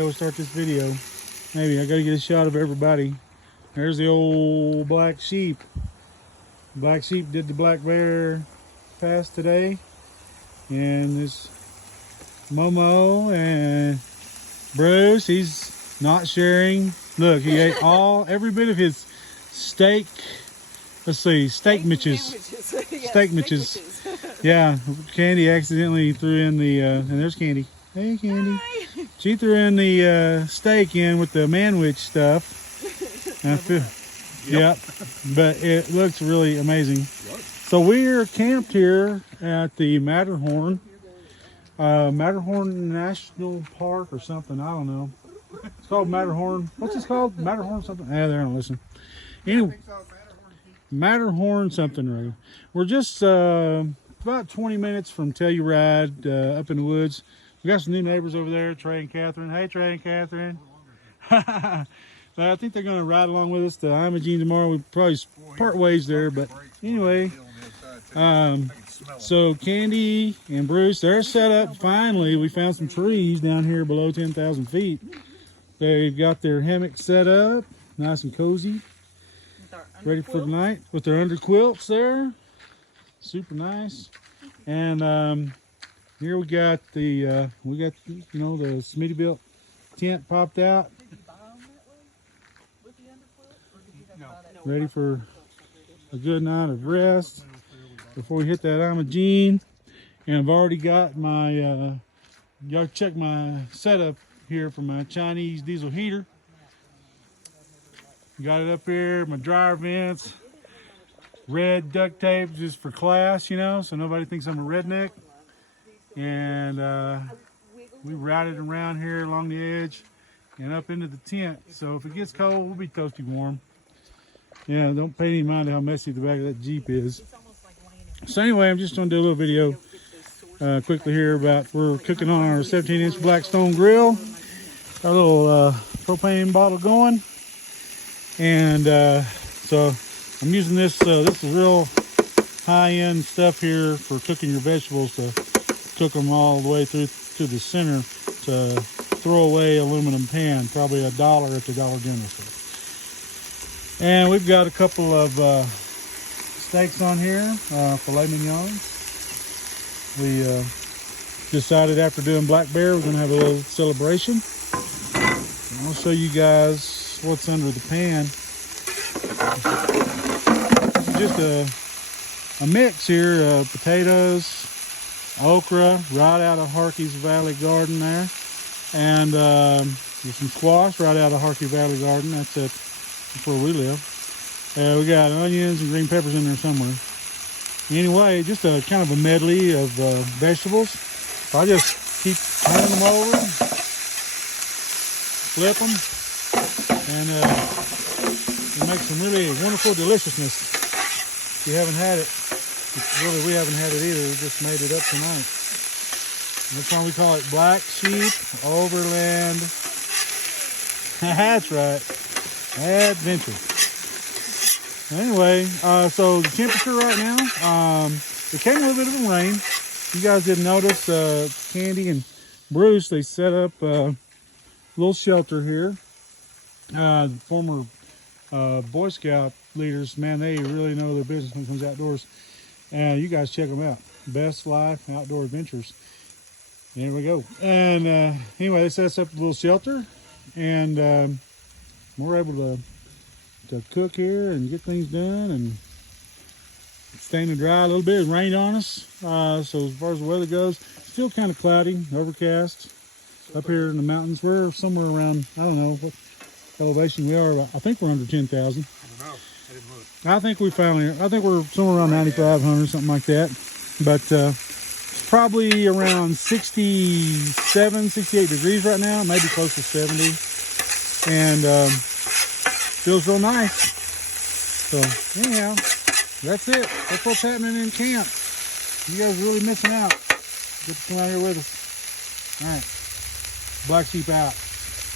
We'll start this video. Maybe I gotta get a shot of everybody. There's the old black sheep. Black sheep did the black bear pass today, and this Momo and Bruce, he's not sharing. Look, he ate every bit of his steak. Let's see, steak mitches. Steak mitches. Yeah, Candy accidentally threw in the and there's Candy. Hey, Candy. Hi. She threw in the steak in with the manwich stuff. Yep, but it looks really amazing. So we're camped here at the Matterhorn National Park or something. I don't know. It's called Matterhorn. What's this called? Matterhorn something? Ah, they don't listen. Anyway, Matterhorn something right. We're just about 20 minutes from Telluride, up in the woods. We got some new neighbors over there, Trey and Catherine. Hey, Trey and Catherine. But I think they're going to ride along with us to Imogene tomorrow. We probably part ways there, but anyway. So Candy and Bruce, they're set up. Finally, we found some trees down here below 10,000 feet. They've got their hammock set up, nice and cozy, ready for the night with their under quilts there. Super nice. And here we got the the Smittybuilt tent popped out, ready for a good night of rest before we hit that Imogene. And I've already got my y'all check my setup here for my Chinese diesel heater. Got it up here, my dryer vents, red duct tape just for class, you know, so nobody thinks I'm a redneck. And we routed around here along the edge and up into the tent. So if it gets cold, we'll be toasty warm. Yeah, don't pay any mind to how messy the back of that Jeep is. So anyway, I'm just going to do a little video quickly here about we're cooking on our 17-inch Blackstone grill. Got a little propane bottle going. And so I'm using this. This is real high-end stuff here for cooking your vegetables, to cook them all the way through to the center. To throw away aluminum pan, probably $1 at the Dollar General store. And we've got a couple of steaks on here, Filet Minion. We decided after doing Black Bear, we're going to have a little celebration. And I'll show you guys what's under the pan. Just a mix here of potatoes, okra, right out of Harkey's Valley Garden there, and some squash right out of Harkey Valley Garden. That's where we live. We got onions and green peppers in there somewhere. Anyway, just a kind of a medley of vegetables. So I just keep turning them over, flip them, and it makes some really wonderful deliciousness. If you haven't had it, really we haven't had it either. We just made it up tonight. That's why we call it Black Sheep Overland. That's right. Adventure. Anyway, so the temperature right now, it came a little bit of a rain. You guys didn't notice, Candy and Bruce, they set up a little shelter here. Former Boy Scout leaders, man, they really know their business when it comes outdoors. And you guys check them out. Best Life Outdoor Adventures. There we go. And anyway, they set us up a little shelter, and we're able to cook here and get things done and staying dry a little bit. It rained on us, so as far as the weather goes, still kind of cloudy, overcast. Up here in the mountains, we're somewhere around, I don't know what elevation we are. I think we're under 10,000. I don't know. I didn't look. I think we're somewhere around 9,500, something like that. But probably around 67, 68 degrees right now, maybe close to 70. And feels real nice. So anyhow, that's it. That's what's happening in camp. You guys are really missing out. Get to come out here with us. All right. Black Sheep out.